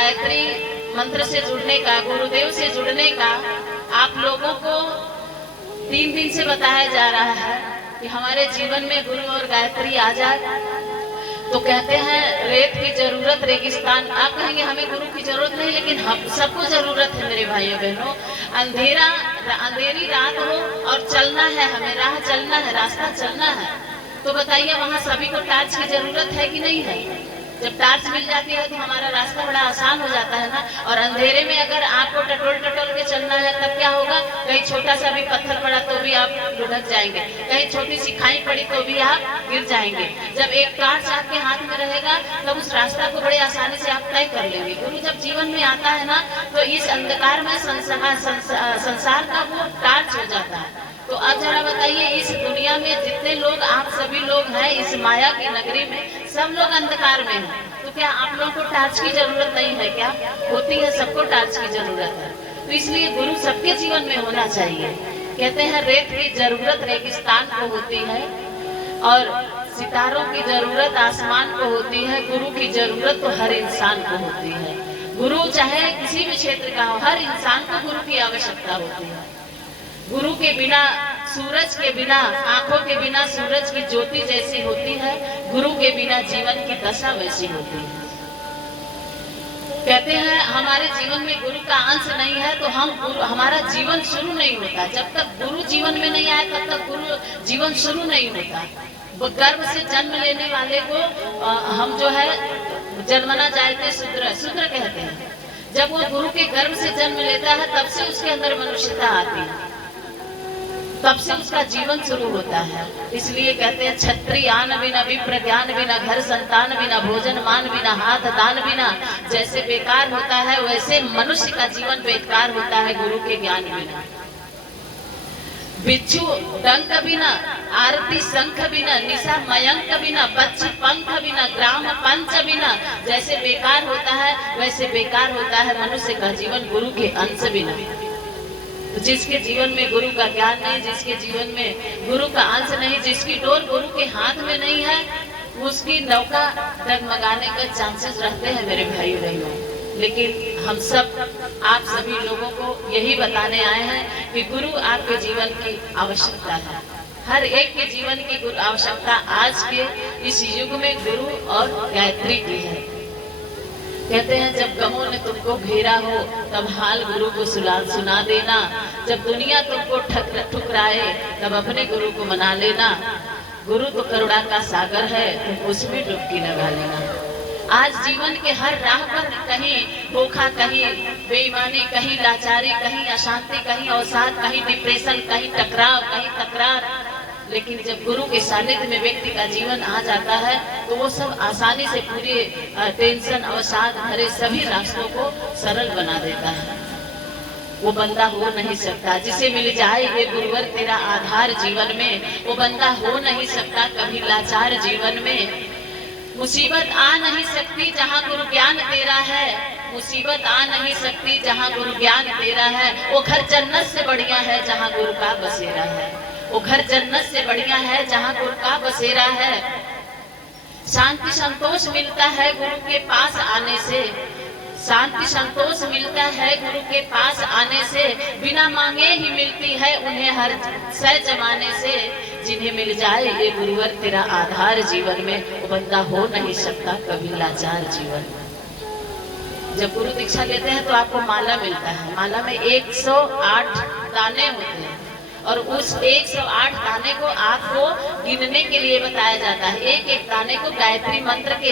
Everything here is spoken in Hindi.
गायत्री मंत्र से जुड़ने का, गुरुदेव से जुड़ने का आप लोगों को 3 दिन से बताया जा रहा है कि हमारे जीवन में गुरु और गायत्री आ जाए। तो कहते हैं रेत की जरूरत रेगिस्तान, आप कहेंगे हमें गुरु की जरूरत नहीं, लेकिन हम सबको जरूरत है मेरे भाइयों बहनों। अंधेरी रात हो और चलना है, हमें राह चलना है, रास्ता चलना है, तो बताइए वहाँ सभी को टार्च की जरूरत है कि नहीं है? जब टार्च मिल जाती है तो हमारा रास्ता बड़ा आसान हो जाता है ना। और अंधेरे में अगर आपको टटोल टटोल के चलना है तब क्या होगा? कहीं छोटा सा भी पत्थर पड़ा तो भी आप लुढ़क जाएंगे, कहीं छोटी सी खाई पड़ी तो भी आप गिर जाएंगे। जब एक टार्च आपके हाथ में रहेगा तब उस रास्ता को बड़े आसानी से आप तय कर लेंगे। गुरु जब जीवन में आता है ना तो इस अंधकार में संसार का वो टार्च हो जाता है। तो अब जरा बताइए, इस दुनिया में जितने लोग, आप सभी लोग हैं इस माया की नगरी में, सब लोग अंधकार में हैं, तो क्या आप लोगों को टार्च की जरूरत नहीं है क्या? होती है, सबको टार्च की जरूरत है। तो इसलिए गुरु सबके जीवन में होना चाहिए। कहते हैं रेत की जरूरत रेगिस्तान को होती है और सितारों की जरूरत आसमान को होती है, गुरु की जरूरत तो हर इंसान को होती है। गुरु चाहे किसी भी क्षेत्र का हो, हर इंसान को गुरु की आवश्यकता होती है। गुरु के बिना, सूरज के बिना, आंखों के बिना सूरज की ज्योति जैसी होती है, गुरु के बिना जीवन की दशा वैसी होती है। कहते हैं हमारे जीवन में गुरु का अंश नहीं है तो हमारा जीवन शुरू नहीं होता। जब तक गुरु जीवन में नहीं आए तब तक गुरु जीवन शुरू नहीं होता। वो गर्भ से जन्म लेने वाले को हम जो है जन्मना जायते शूद्र कहते हैं। जब वो गुरु के गर्भ से जन्म लेता है तब से उसके अंदर मनुष्यता आती है, तब से उसका जीवन शुरू होता है। इसलिए कहते हैं छत्री आन बिना, विप्र ज्ञान बिना, घर संतान बिना, भोजन मान बिना, हाथ दान बिना। जैसे बेकार होता है वैसे मनुष्य का जीवन बेकार होता है गुरु के ज्ञान बिना। बिच्छू डंक बिना, आरती शंख बिना, निशा मयंक बिना, पक्षी पंख बिना, ग्राम पंच बिना। जैसे बेकार होता है वैसे बेकार होता है मनुष्य का जीवन गुरु के अंश बिना। जिसके जीवन में गुरु का ज्ञान नहीं, जिसके जीवन में गुरु का अंश नहीं, जिसकी डोर गुरु के हाथ में नहीं है, उसकी नौका डगमगाने का चांसेस रहते हैं मेरे भाई बहनों। लेकिन हम सब, आप सभी लोगों को यही बताने आए हैं कि गुरु आपके जीवन की आवश्यकता है। हर एक के जीवन की गुरु आवश्यकता आज के इस युग में गुरु और गायत्री की है। कहते हैं जब गमों ने तुमको घेरा हो तब हाल गुरु को सुना देना। जब दुनिया तुमको ठुकराए तब अपने गुरु को मना लेना। गुरु तो करुणा का सागर है, तुम उसमें डुबकी लगा लेना। आज जीवन के हर राह पर कहीं धोखा, कहीं बेईमानी, कहीं लाचारी, कहीं अशांति, कहीं अवसाद, कहीं डिप्रेशन, कहीं टकराव, कहीं तकरार। लेकिन जब गुरु के सानिध्य में व्यक्ति का जीवन आ जाता है तो वो सब आसानी से पूरे टेंशन, अवसाद भरे सभी रास्तों को सरल बना देता है। वो बंदा हो नहीं सकता जिसे मिल जाए ये गुरुवर तेरा आधार जीवन में। वो बंदा हो नहीं सकता कभी लाचार जीवन में। मुसीबत आ नहीं सकती जहाँ गुरु ज्ञान तेरा है। मुसीबत आ नहीं सकती जहाँ गुरु ज्ञान तेरा है। वो घर जन्नत से बढ़िया है जहाँ गुरु का बसेरा है। वो घर जन्नत से बढ़िया है जहाँ गुरु का बसेरा है। शांति संतोष मिलता है गुरु के पास आने से। शांति संतोष मिलता है गुरु के पास आने से। बिना मांगे ही मिलती है उन्हें हर सह जमाने से। जिन्हें मिल जाए ये गुरुवर तेरा आधार जीवन में, वो बंदा हो नहीं सकता कभी लाचार जीवन में। जब गुरु दीक्षा लेते हैं तो आपको माला मिलता है। माला में 108 दाने होते हैं और उस 108 दाने को आपको गिनने के लिए बताया जाता है। एक एक दाने को गायत्री मंत्र के